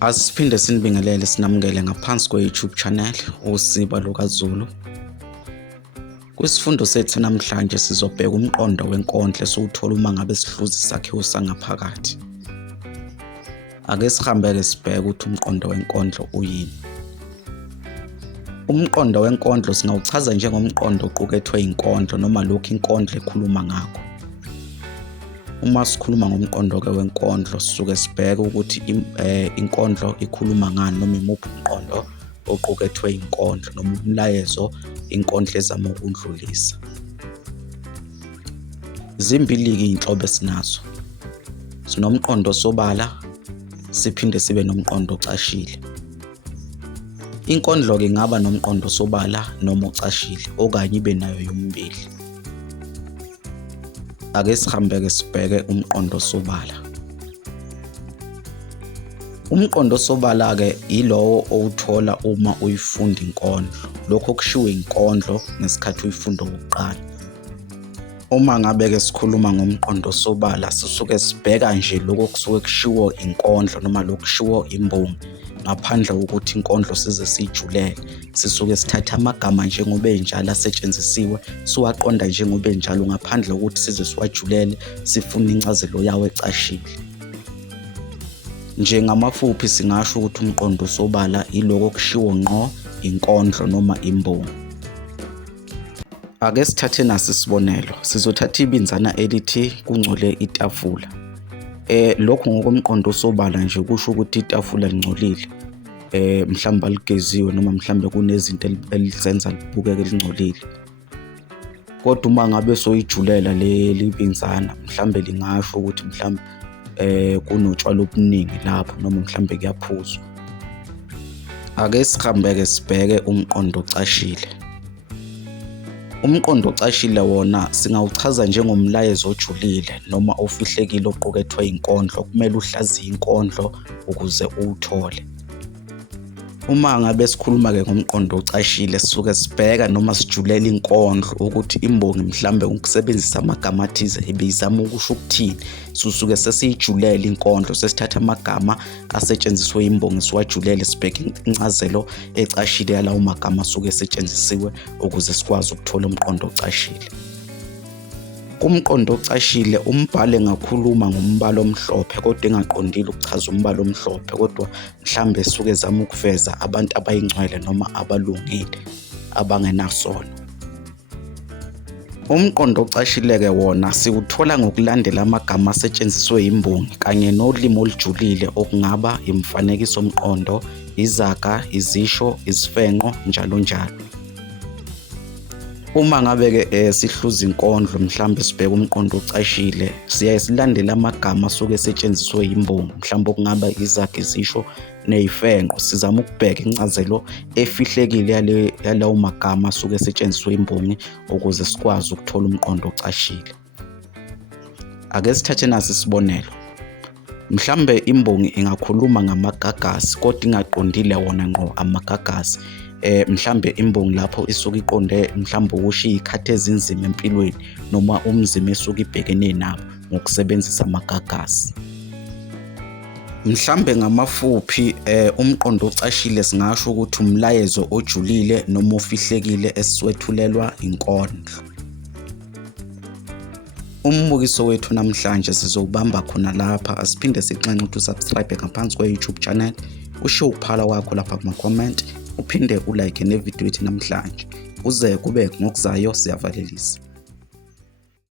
Asiphinde sinibingelele sinamukele ngaphansi kwe-YouTube channel uSiba lukaZulu. Kwisifundo sethu namhlanje sizobheka umqondo wenkondlo esiwuthola uma ngabe sihluza isakhiwo sangaphakathi. Ake sihambe-ke sibheke ukuthi umqondo wenkondlo uyini. Umqondo wenkondlo singawuchaza njengomqondo oqukethwe inkondlo noma lokhu inkondlo ekhuluma ngakho. Uma sikhuluma ngomqondo-ke wenkondlo sisuke sibheke ukuthi inkondlo ikhuluma ngani noma imuphi umqondo oqukethwe inkondlo noma umlayezo inkondlo ezama ukundlulisa. Zimbili-ke iy'nhlobo esinazo. Sinomqondo osobala siphinde sibe nomqondo ocashile. Inkondlo-ke ingaba nomqondo osobala noma ocashile okanye ibe nayo yomibili. Ake sihambe-ke sibheke umqondo osobala. Umqondo osobala-ke ilowo owuthola uma uyifunda inkondlo. Lokho kushiwo inkondlo ngesikhathi uyifunda okokuqala. Uma ngabe-ke sikhuluma ngomqondo osobala sisuke sibheka nje lokho kusuke kushiwo inkondlo noma lokho kushiwo imbongi ngaphandle kokuthi inkondlo size siyijulele. Sisuke sithatha amagama njengoba enjalo asetshenzisiwe siwaqonda njengoba enjalo ngaphandle kokuthi size siwajulele sifune incazelo yawo ecashile. Njengamafuphi singasho ukuthi umqondo osobala iloko kushiwo ngqo inkondlo noma imbongi. Ake sithathe nasi isibonelo. Sizothatha ibinzana elithi kungcole itafula. Lokho ngokomqondo osobala nje kusho ukuthi itafula lingcolile. Mhlawumbe aligeziwe noma mhlawumbe kunezinto elizenza libukeke lingcolile. Kodwa uma ngabe soyijulela leli binzana mhlawumbe lingasho ukuthi mhlawumbe kunotshwala obuningi lapho noma mhlawumbe kuyaphuzwa. Ake sihambe-ke sibheke umqondo ocashile. Umqondo ocashile wona singawuchaza njengomlayezo ojulile noma ofihlekile oqukethwe inkondlo kumele uhlaziye inkondlo ukuze uwuthole. Uma ngabe sikhuluma-ke ngomqondo ocashile sisuke sibheka noma sijulela inkondlo ukuthi imbongi mhlawumbe ukusebenzisa amagama athize ebeyizama ukusho ukuthini. Sisuke sesiyijulele inkondlo sesithatha amagama asetshenziswe imbongi siwajulele sibheke incazelo ecashile yalawo magama asuke esetshenzisiwe ukuze sikwazi ukuthola umqondo ocashile. Kumqondo ocashile umbhalo engakhuluma ngombala omhlophe kodwa engaqondile ukuchaza umbala omhlophe kodwa mhlambe esuke ezama ukuveza abantu abayingcwele noma abalungile abangenasono. Umqondo ocashile-ke wona siwuthola ngokulandela amagama asetshenziswe imbongi kanye nolimi olujulile okungaba imifanekiso omqondo, izaga, izisho, izifenqo njalo njalo. Uma ngabe-ke sihluza inkondlo mhlawumbe sibheke umqondo ocashile siyaye silandele amagama asuke esetshenziswe imbongi mhlawumbe okungaba izaga, izisho nezifenqo. Sizama ukubheka incazelo efihlekile yalawo magama asuke esetshenziswe imbongi ukuze sikwazi ukuthola umqondo ocashile. Ake sithathe nasi isibonelo. Mhlawumbe imbongi ingakhuluma ngamagagasi kodwa ingaqondile wona ngqo amagagasi. Mhlawumbe imbongi lapho isuke iqonde mhlawumbe ukusho izikhathi ezinzima empilweni noma umzimba esuke ibhekene nabo ngokusebenzisa amagagasi. Mhlawumbe ngamafuphi umqondo ocashile singasho ukuthi umlayezo ojulile noma ofihlekile eswetshulelwa inkondlo. Umbukiso wethu namhlanje sizobamba khona lapha. Asiphinde sixenxe ukuthi usubscribe ngaphansi kwe-YouTube channel. Usho ukuphala kwakho lapha kuma-comment. Uphinde ulike nevidiyo yethu namhlanje. Uze kube ngokuzayo siyavalelisa.